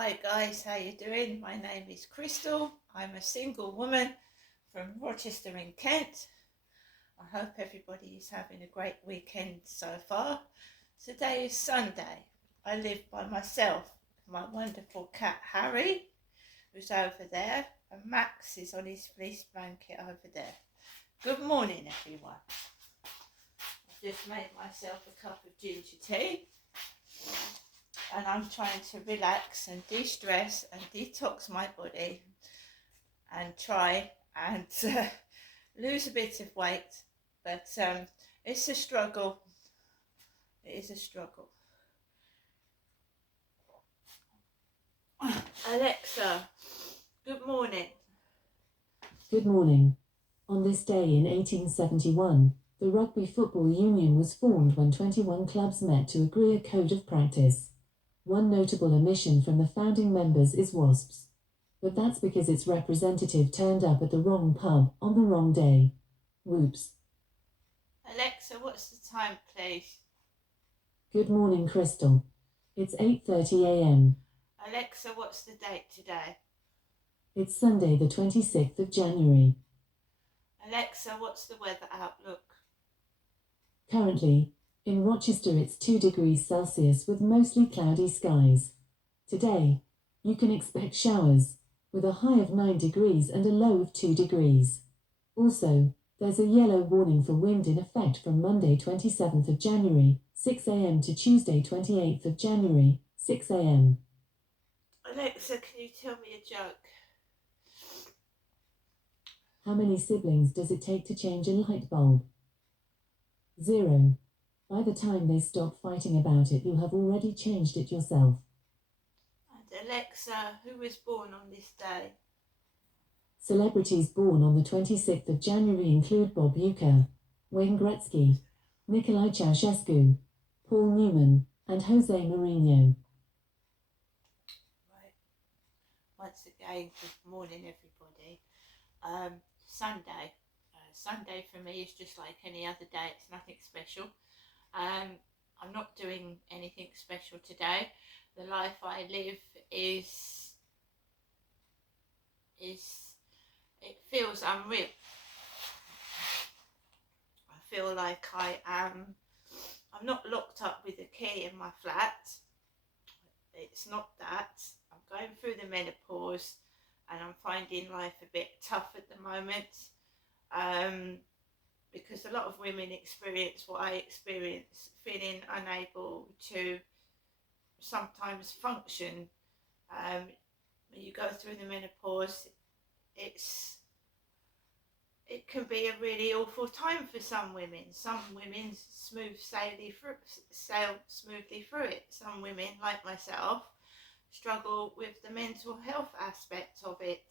Hi guys, how you doing? My name is Crystal. I'm a single woman from Rochester in Kent. I hope everybody is having a great weekend so far. Today is Sunday. I live by myself. My wonderful cat Harry, who's over there, and Max is on his fleece blanket over there. Good morning, everyone. I've just made myself a cup of ginger tea, and I'm trying to relax and de-stress and detox my body and try and lose a bit of weight, but it's a struggle. It is a struggle. Alexa, good morning. Good morning. On this day in 1871, the Rugby Football Union was formed when 21 clubs met to agree a code of practice. One notable omission from the founding members is Wasps. But that's because its representative turned up at the wrong pub on the wrong day. Whoops. Alexa, what's the time, please? Good morning, Crystal. It's 8:30 a.m. Alexa, what's the date today? It's Sunday the 26th of January. Alexa, what's the weather outlook? Currently, in Rochester it's 2 degrees Celsius with mostly cloudy skies. Today, you can expect showers, with a high of 9 degrees and a low of 2 degrees. Also, there's a yellow warning for wind in effect from Monday 27th of January, 6 a.m. to Tuesday 28th of January, 6 a.m. Alexa, can you tell me a joke? How many siblings does it take to change a light bulb? 0. By the time they stop fighting about it, you'll have already changed it yourself. And Alexa, who was born on this day? Celebrities born on the 26th of January include Bob Uecker, Wayne Gretzky, Nicolae Ceausescu, Paul Newman, and Jose Mourinho. Right. Once again, good morning, everybody. Sunday. Sunday for me is just like any other day. It's nothing special. I'm not doing anything special today. The life I live is it feels unreal. I feel like I'm not locked up with a key in my flat. It's not that. I'm going through the menopause and I'm finding life a bit tough at the moment. Because a lot of women experience what I experience, feeling unable to sometimes function. When you go through the menopause, it can be a really awful time for some women. Some women sail smoothly through it. Some women, like myself, struggle with the mental health aspect of it,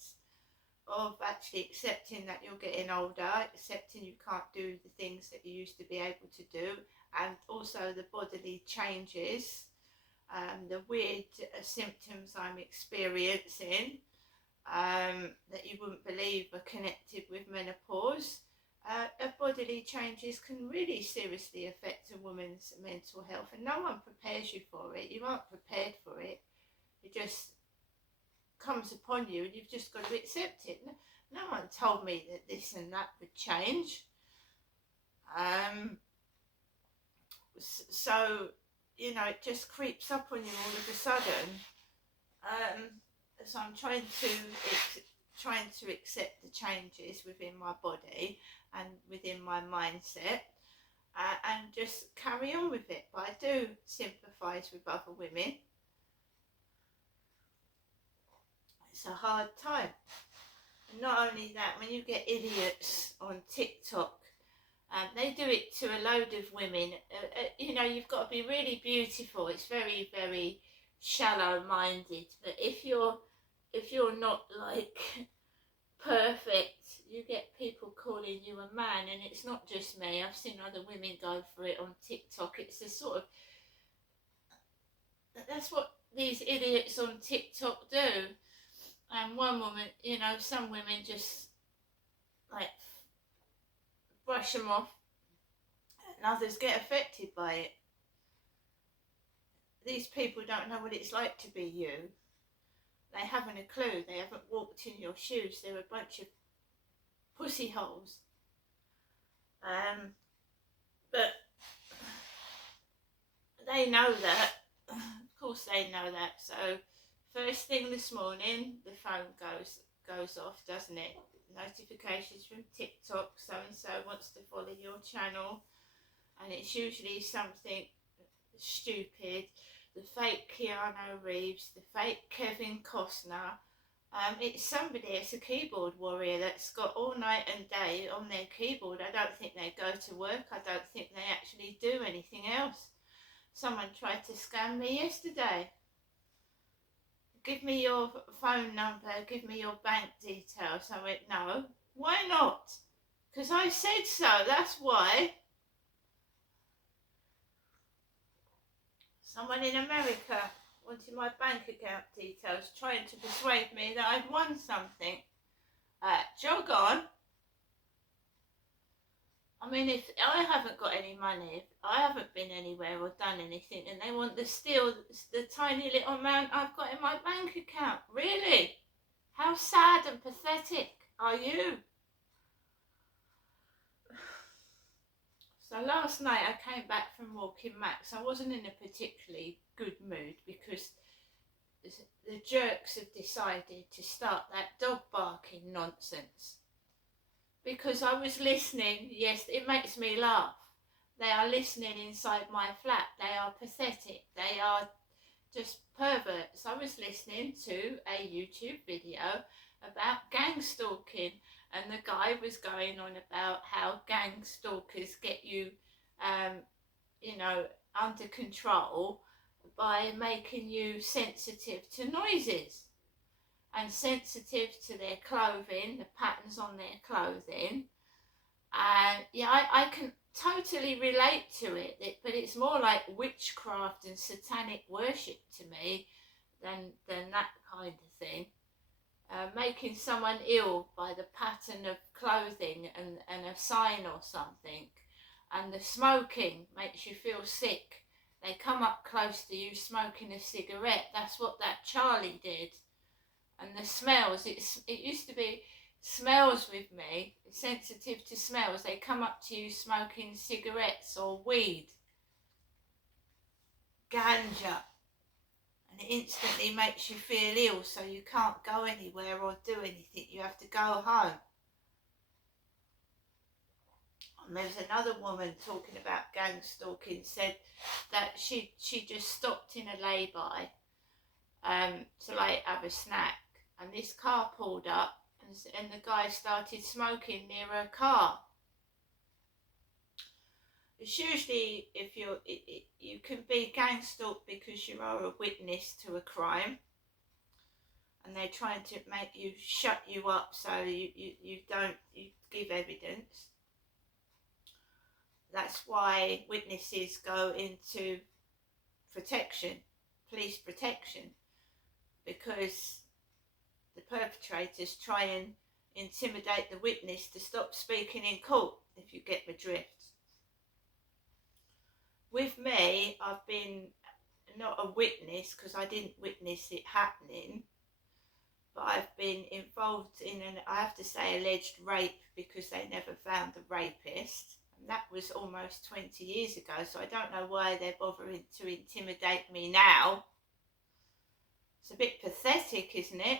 of actually accepting that you're getting older, accepting you can't do the things that you used to be able to do, and also the bodily changes, the weird symptoms I'm experiencing that you wouldn't believe are connected with menopause. Bodily changes can really seriously affect a woman's mental health, and no one prepares you for it. You aren't prepared for it. It just comes upon you and you've just got to accept it. No one told me that this and that would change. So, it just creeps up on you all of a sudden. So I'm trying to accept the changes within my body and within my mindset, and just carry on with it. But I do sympathise with other women. It's a hard time. And not only that, when you get idiots on TikTok, they do it to a load of women. You've got to be really beautiful. It's very, very shallow-minded. But if you're not like perfect, you get people calling you a man, and it's not just me. I've seen other women go for it on TikTok. It's a sort of, that's what these idiots on TikTok do. And one woman, some women just like brush them off, and others get affected by it. These people don't know what it's like to be you. They haven't a clue. They haven't walked in your shoes. They're a bunch of pussy holes. But they know that. Of course they know that. So first thing this morning, the phone goes off, doesn't it? Notifications from TikTok, so and so wants to follow your channel, and it's usually something stupid. The fake Keanu Reeves, the fake Kevin Costner. It's somebody, it's a keyboard warrior that's got all night and day on their keyboard. I don't think they go to work. I don't think they actually do anything else. Someone tried to scam me yesterday. Give me your phone number, give me your bank details. I went, no. Why not? Because I said so, that's why. Someone in America wanted my bank account details, trying to persuade me that I'd won something. Jog on. I mean, if I haven't got any money, if I haven't been anywhere or done anything, and they want to steal the tiny little amount I've got in my bank account, really? How sad and pathetic are you? So last night I came back from walking Max. I wasn't in a particularly good mood because the jerks have decided to start that dog barking nonsense. Because I was listening, yes, it makes me laugh. They are listening inside my flat. They are pathetic. They are just perverts. I was listening to a YouTube video about gang stalking, and the guy was going on about how gang stalkers get you, under control by making you sensitive to noises and sensitive to their clothing, the patterns on their clothing. And yeah, I can totally relate to it, but it's more like witchcraft and satanic worship to me than that kind of thing. Making someone ill by the pattern of clothing and a sign or something. And the smoking makes you feel sick. They come up close to you smoking a cigarette. That's what that Charlie did. And the smells, it used to be smells with me, sensitive to smells. They come up to you smoking cigarettes or weed, ganja, and it instantly makes you feel ill, so you can't go anywhere or do anything. You have to go home. And there's another woman talking about gang stalking, said that she just stopped in a lay-by to like have a snack. And this car pulled up, and the guy started smoking near her car. It's usually if you can be gang stalked because you are a witness to a crime, and they're trying to make you shut you up so you give evidence. That's why witnesses go into protection, police protection, because the perpetrators try and intimidate the witness to stop speaking in court, if you get the drift. With me, I've been not a witness because I didn't witness it happening, but I've been involved in I have to say, alleged rape, because they never found the rapist. And that was almost 20 years ago, so I don't know why they're bothering to intimidate me now. It's a bit pathetic, isn't it?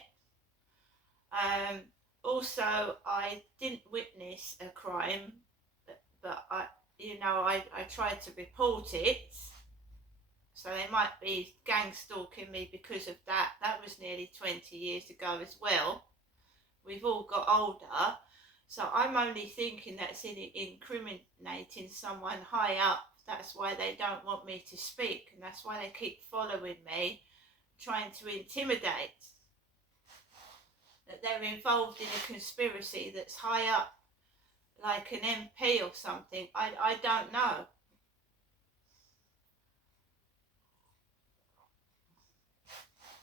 Also, I didn't witness a crime, but I tried to report it, so they might be gang stalking me because of that. That was nearly 20 years ago as well. We've all got older, so I'm only thinking that's incriminating someone high up. That's why they don't want me to speak, and that's why they keep following me, trying to intimidate. That they're involved in a conspiracy that's high up, like an MP or something. I don't know.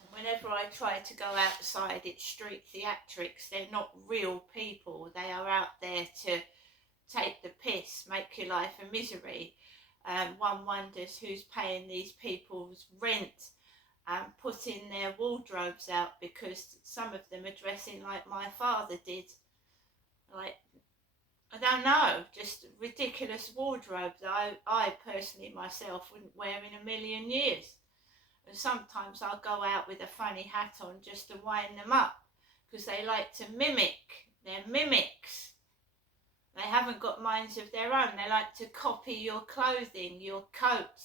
Whenever I try to go outside, it's street theatrics. They're not real people. They are out there to take the piss, make your life a misery. One wonders who's paying these people's rent and putting their wardrobes out, because some of them are dressing like my father did. Like, I don't know, just ridiculous wardrobes that I personally myself wouldn't wear in a million years. And sometimes I'll go out with a funny hat on just to wind them up, because they like to mimic. They're mimics. They haven't got minds of their own. They like to copy your clothing, your coat,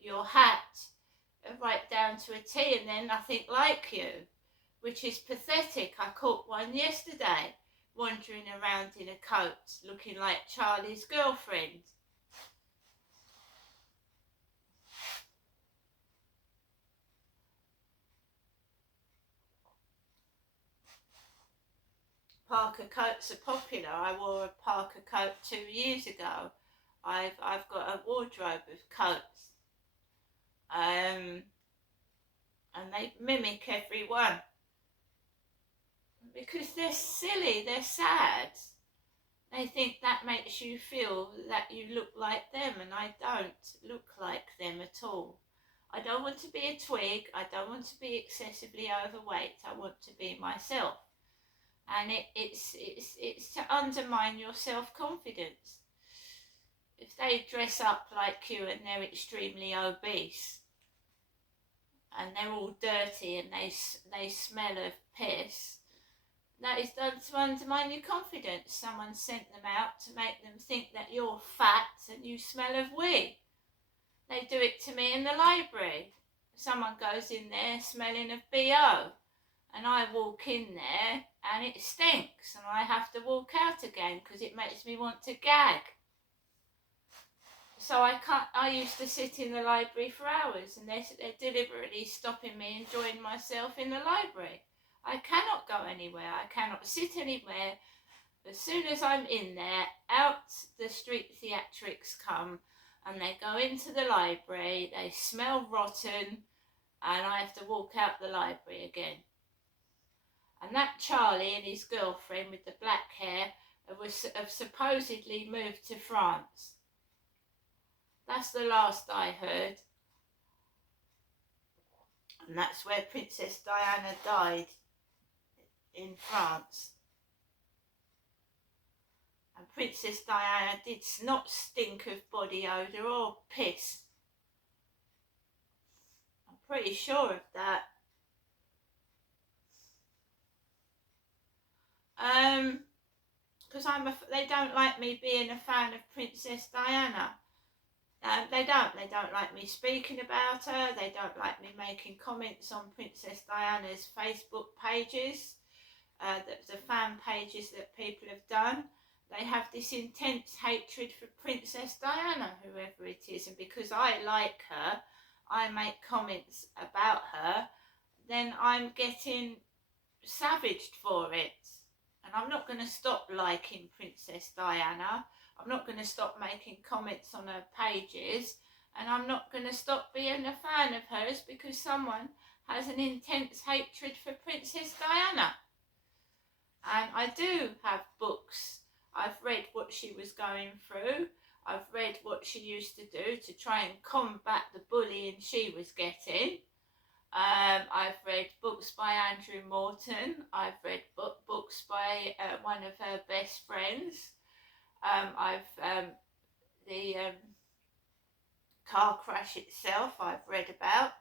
your hat, right down to a T, and they're nothing like you, which is pathetic. I caught one yesterday wandering around in a coat looking like Charlie's girlfriend. Parker coats are popular. I wore a Parker coat 2 years ago. I've got a wardrobe of coats, and they mimic everyone because they're silly, they're sad. They think that makes you feel that you look like them, and I don't look like them at all. I don't want to be a twig. I don't want to be excessively overweight. I want to be myself. And it's to undermine your self-confidence. If they dress up like you and they're extremely obese and they're all dirty and they smell of piss, that is done to undermine your confidence. Someone sent them out to make them think that you're fat and you smell of wee. They do it to me in the library. Someone goes in there smelling of BO, and I walk in there and it stinks, and I have to walk out again because it makes me want to gag. So I used to sit in the library for hours, and they're deliberately stopping me enjoying myself in the library. I cannot go anywhere. I cannot sit anywhere. As soon as I'm in there, out the street theatrics come, and they go into the library, they smell rotten, and I have to walk out the library again. And that Charlie and his girlfriend with the black hair have supposedly moved to France. That's the last I heard. And that's where Princess Diana died, in France. And Princess Diana did not stink of body odour or piss. I'm pretty sure of that. Because they don't like me being a fan of Princess Diana. They don't like me speaking about her. They don't like me making comments on Princess Diana's Facebook pages, the fan pages that people have done. They have this intense hatred for Princess Diana, whoever it is, and because I like her, I make comments about her, then I'm getting savaged for it. And I'm not going to stop liking Princess Diana. I'm not going to stop making comments on her pages, and I'm not going to stop being a fan of hers because someone has an intense hatred for Princess Diana. And I do have books. I've read what she was going through. I've read what she used to do to try and combat the bullying she was getting. I've read books by Andrew Morton. I've read books by one of her best friends. The car crash itself I've read about,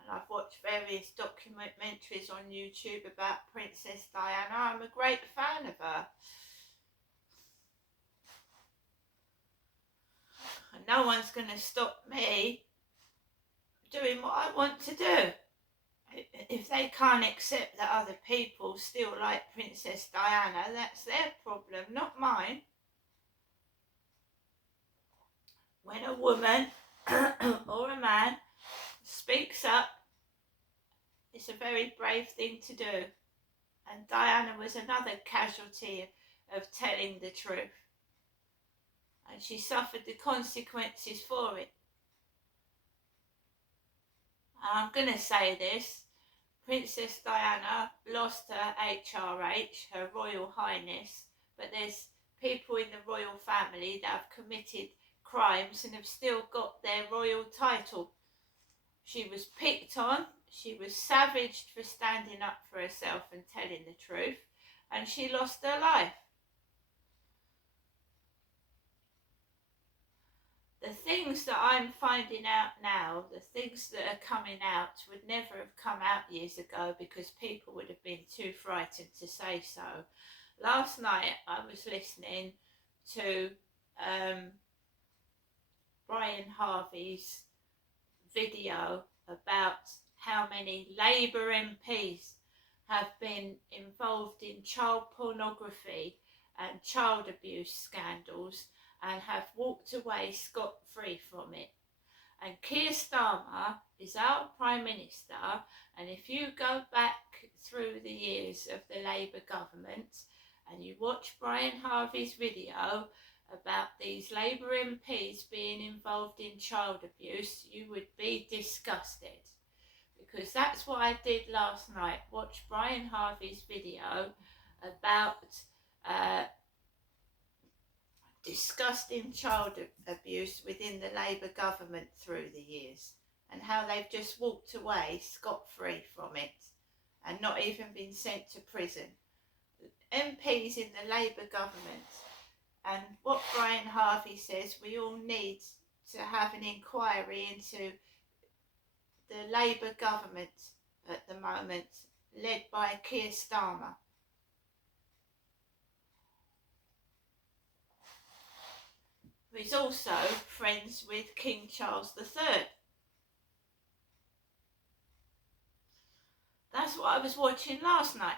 and I've watched various documentaries on YouTube about Princess Diana. I'm a great fan of her. And no one's going to stop me doing what I want to do. If they can't accept that other people still like Princess Diana, that's their problem, not mine. When a woman or a man speaks up, it's a very brave thing to do. And Diana was another casualty of telling the truth. And she suffered the consequences for it. I'm going to say this. Princess Diana lost her HRH, her Royal Highness, but there's people in the royal family that have committed crimes and have still got their royal title. She was picked on, she was savaged for standing up for herself and telling the truth, and she lost her life. The things that I'm finding out now, the things that are coming out, would never have come out years ago because people would have been too frightened to say so. Last night I was listening to Brian Harvey's video about how many Labour MPs have been involved in child pornography and child abuse scandals and have walked away scot-free from it. And Keir Starmer is our Prime Minister, and if you go back through the years of the Labour government and you watch Brian Harvey's video about these Labour MPs being involved in child abuse, you would be disgusted. Because that's what I did last night, watch Brian Harvey's video about disgusting child abuse within the Labour government through the years, and how they've just walked away scot-free from it and not even been sent to prison. MPs in the Labour government, and what Brian Harvey says, we all need to have an inquiry into the Labour government at the moment, led by Keir Starmer. Who's also friends with King Charles III. That's what I was watching last night.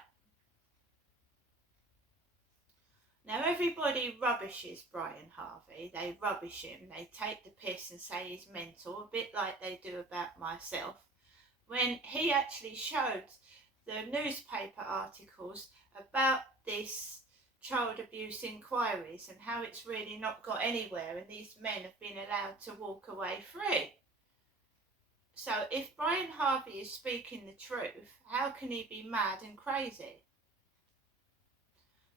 Now everybody rubbishes Brian Harvey, they rubbish him, they take the piss and say he's mental, a bit like they do about myself, when he actually showed the newspaper articles about this child abuse inquiries and how it's really not got anywhere and these men have been allowed to walk away free. So if Brian Harvey is speaking the truth, how can he be mad and crazy?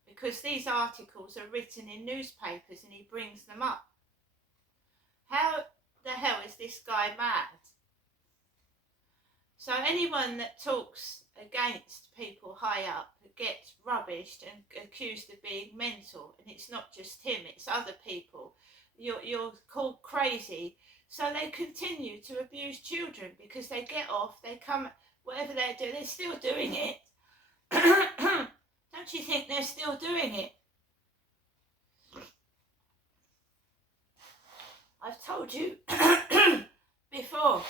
Because these articles are written in newspapers and he brings them up. How the hell is this guy mad? So anyone that talks against people high up gets rubbished and accused of being mental, and it's not just him, it's other people. You're called crazy, so they continue to abuse children because they get off, they come, whatever they do, they're still doing it. Don't you think they're still doing it? I've told you before,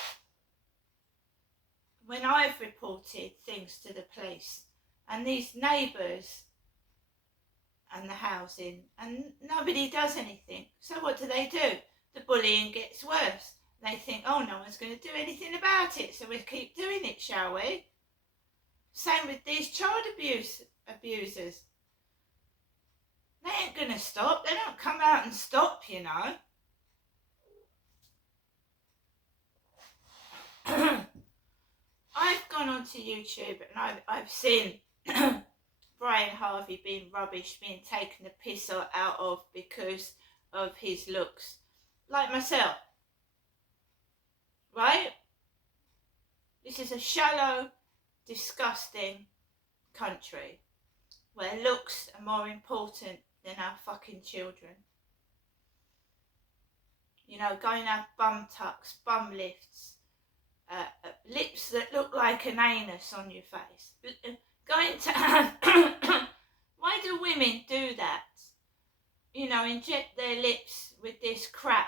when I've reported things to the police and these neighbours and the housing, and nobody does anything. So what do? The bullying gets worse. They think, oh, no one's going to do anything about it, so we'll keep doing it, shall we? Same with these child abusers. They ain't going to stop. They don't come out and stop, you know. I've gone onto YouTube and I've seen Brian Harvey being rubbish, being taken the piss out of because of his looks. Like myself. Right? This is a shallow, disgusting country where looks are more important than our fucking children. You know, going to have bum tucks, bum lifts, lips that look like an anus on your face. Going to have... Why do women do that? You know, inject their lips with this crap.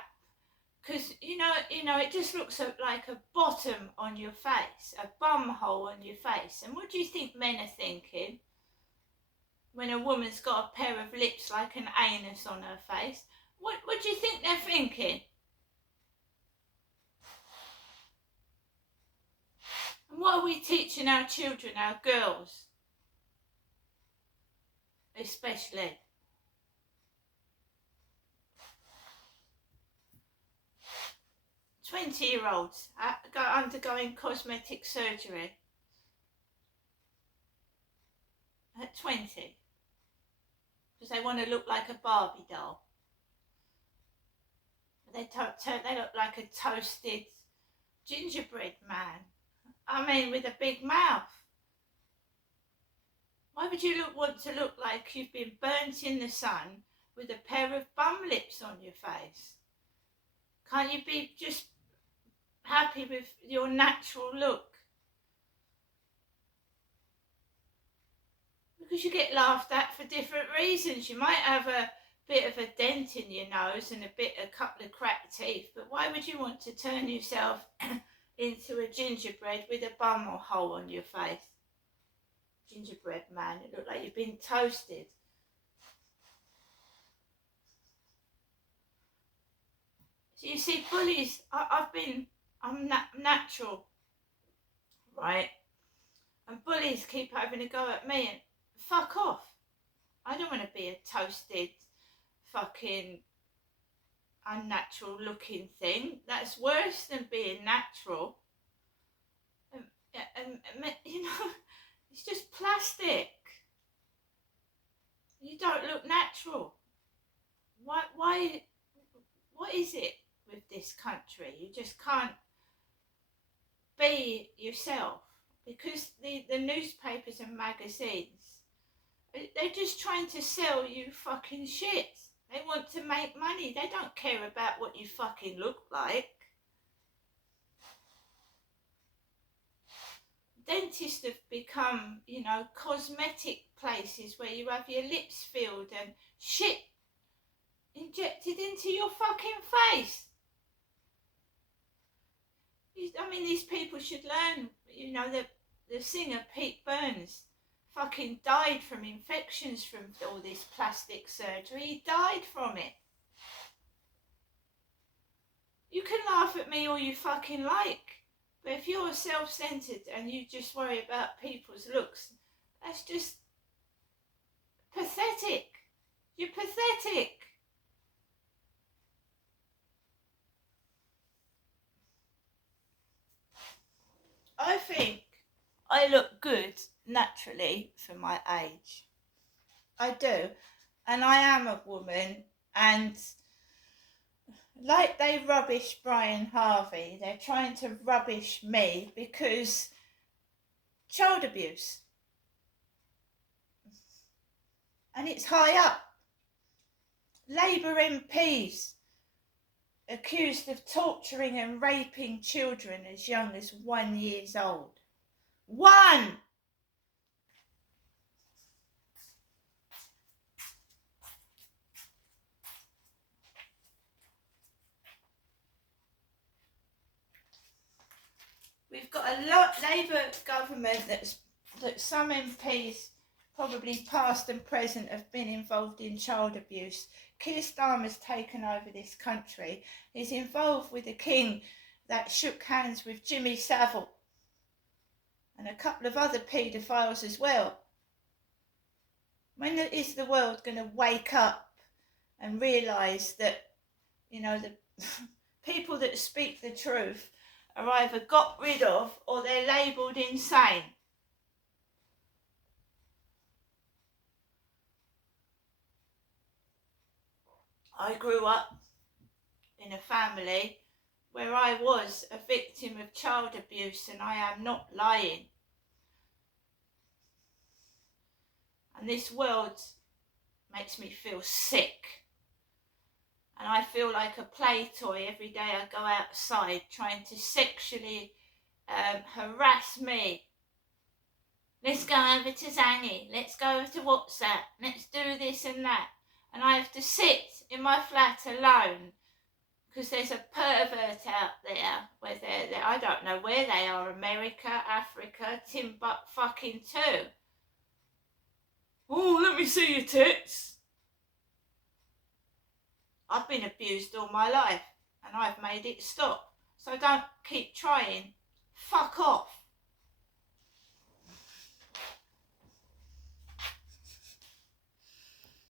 Because, you know, it just looks like a bottom on your face, a bum hole on your face. And what do you think men are thinking when a woman's got a pair of lips like an anus on her face? What do you think they're thinking? And what are we teaching our children, our girls? Especially. "20-year-olds undergoing cosmetic surgery at 20 because they want to look like a Barbie doll. They look like a toasted gingerbread man. I mean, with a big mouth. Why would you want to look like you've been burnt in the sun with a pair of bum lips on your face? Can't you be just happy with your natural look? Because you get laughed at for different reasons. You might have a bit of a dent in your nose and a couple of cracked teeth, but why would you want to turn yourself into a gingerbread with a bum or hole on your face? Gingerbread man, it looked like you've been toasted. So you see, bullies, I'm natural, right? And bullies keep having a go at me and fuck off. I don't want to be a toasted, fucking unnatural looking thing. That's worse than being natural. And you know, it's just plastic. You don't look natural. Why, what is it with this country? You just can't be yourself. Because the newspapers and magazines, they're just trying to sell you fucking shit. They want to make money. They don't care about what you fucking look like. Dentists have become, you know, cosmetic places where you have your lips filled and shit injected into your fucking face. I mean, these people should learn, you know, the singer Pete Burns fucking died from infections from all this plastic surgery. He died from it. You can laugh at me all you fucking like, but if you're self-centered and you just worry about people's looks, that's just pathetic. You're pathetic. I think I look good naturally for my age. I do. And I am a woman, and like they rubbish Brian Harvey, they're trying to rubbish me because child abuse. And it's high up. Labour MPs accused of torturing and raping children as young as 1 year old. 1! We've got a Labour government that some MPs, probably past and present, have been involved in child abuse. Keir Starmer's taken over this country. He's involved with a king that shook hands with Jimmy Savile and a couple of other paedophiles as well. When is the world going to wake up and realise that, you know, the people that speak the truth are either got rid of or they're labelled insane? I grew up in a family where I was a victim of child abuse, and I am not lying. And this world makes me feel sick. And I feel like a play toy every day I go outside trying to sexually harass me. Let's go over to Zangy. Let's go over to WhatsApp. Let's do this and that. And I have to sit in my flat alone because there's a pervert out there where they're I don't know where they are, America, Africa, Timbuktu. Oh, let me see your tits. I've been abused all my life and I've made it stop. So don't keep trying. Fuck off.